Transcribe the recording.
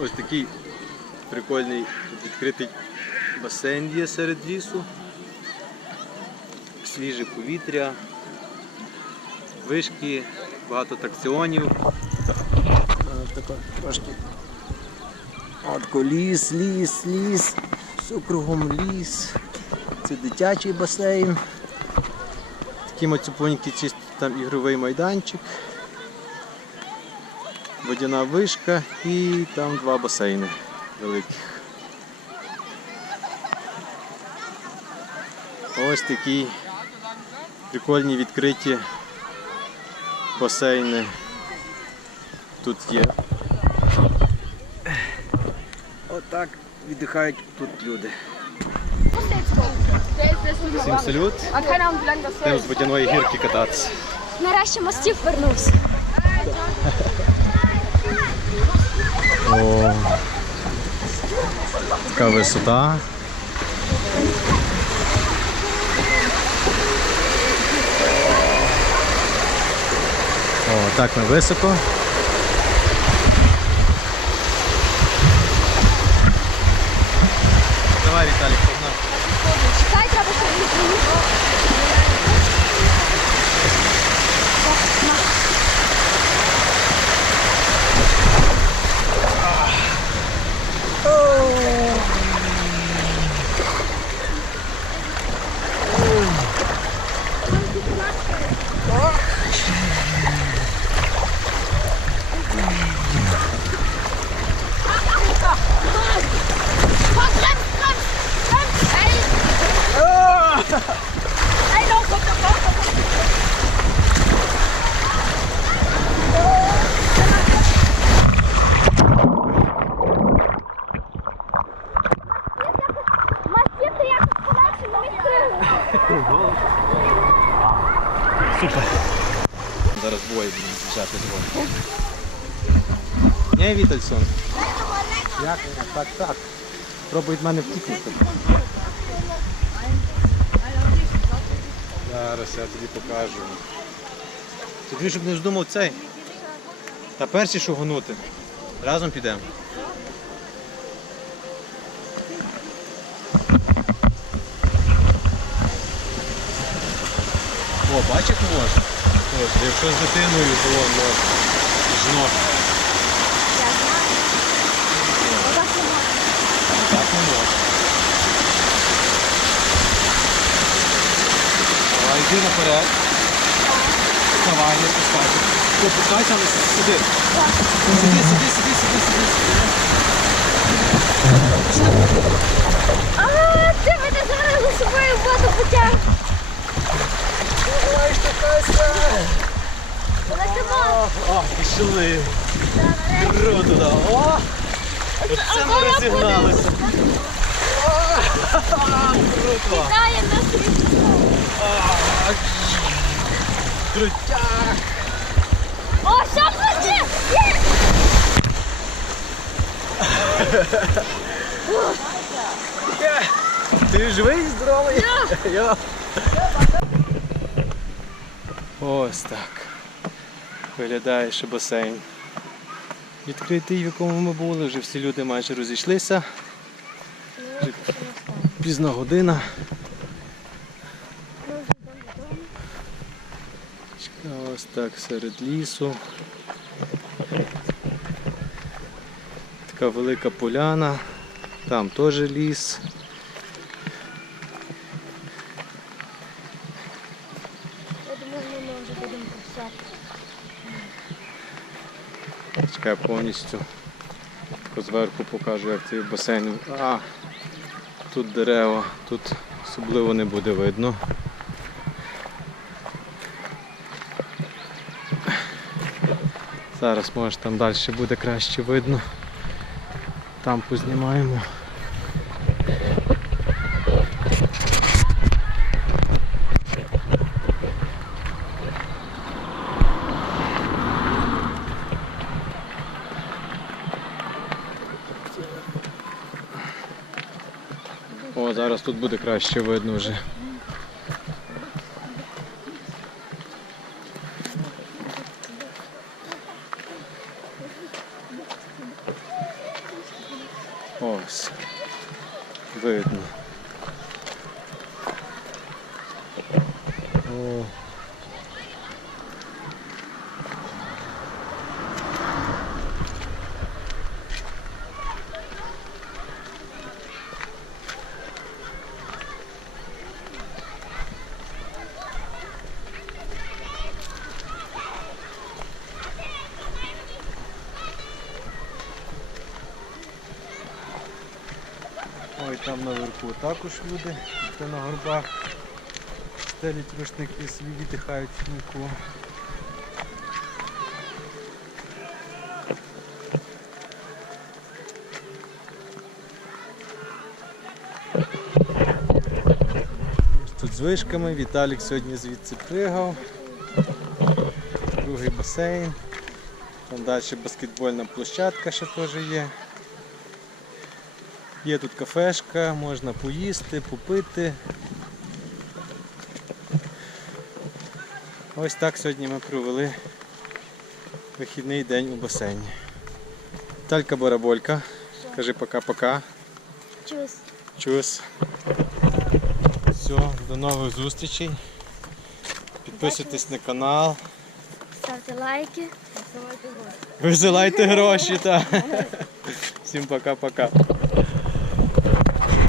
Ось такий прикольний відкритий басейн є серед лісу. Свіже повітря, вишки, багато. Тако трошки. Отко ліс, ліс, ліс, все кругом ліс. Це дитячий басейн. Такі мацюпонькі чисто там ігровий майданчик. Водяна вишка і там два басейни великих. Ось такі прикольні відкриті басейни тут є. Отак віддихають тут люди. Всім салют. Тим з водяної гірки кататися. Нарешті мостів вернувся. О, така висота. О, так ми високо. Давай, Віталій. Чекай, треба ще відповісти. Зараз бой будемо з'їжджати двоє. Ні, Вітальсон. Як? Так, так. Пробуй від мене втікнути. Зараз я тобі покажу. Тобі, щоб не вздумав цей. Та перші що гонути. Разом підемо. О, бачиш, як можна? От, якщо з дитиною, то можна. Жнок. Я знаю. Отак не можна. Так не можна. Давай, йди наперед. Вставай, не спускайся. Попускайся, але сиди. Сиди, сиди, сиди, сиди, сиди, сиди. А, ти мене зараз за собою в воду потяг. Давай, штукайся. Летимо. О, пішли. Круто, да. О! Оце ми розігналися. О, Круто. Вітає нас річку. Крутяк. О, що це? Є! Е, Ти живий здоровий? Я. Ось так. Виглядає ще басейн. Відкритий, в якому ми були, вже всі люди майже розійшлися. Пізна година. Ось так серед лісу. Така велика поляна. Там теж ліс. Я думаю, ми вже будемо писати. Чекай повністю. Зверху покажу, як цей басейн. А, тут дерева, тут особливо не буде видно. Зараз може там далі буде краще видно. Там познімаємо. Зараз тут буде краще видно вже. Ось. Видно. О. Ой, там наверху також люди, це на горбах. Стелять рушники собі віддихають сніку. Тут з вишками, Віталік сьогодні звідси пригав. Другий басейн. Там далі баскетбольна площадка ще теж є. Є тут кафешка, можна поїсти, попити. Ось так сьогодні ми провели вихідний день у басейні. Талька Бараболька. Кажи пока-пока. Чус. Чус. Все, до нових зустрічей. Підписуйтесь на канал. Ставте лайки. Ставте гроші. Висилайте гроші. Та. Всім пока-пока.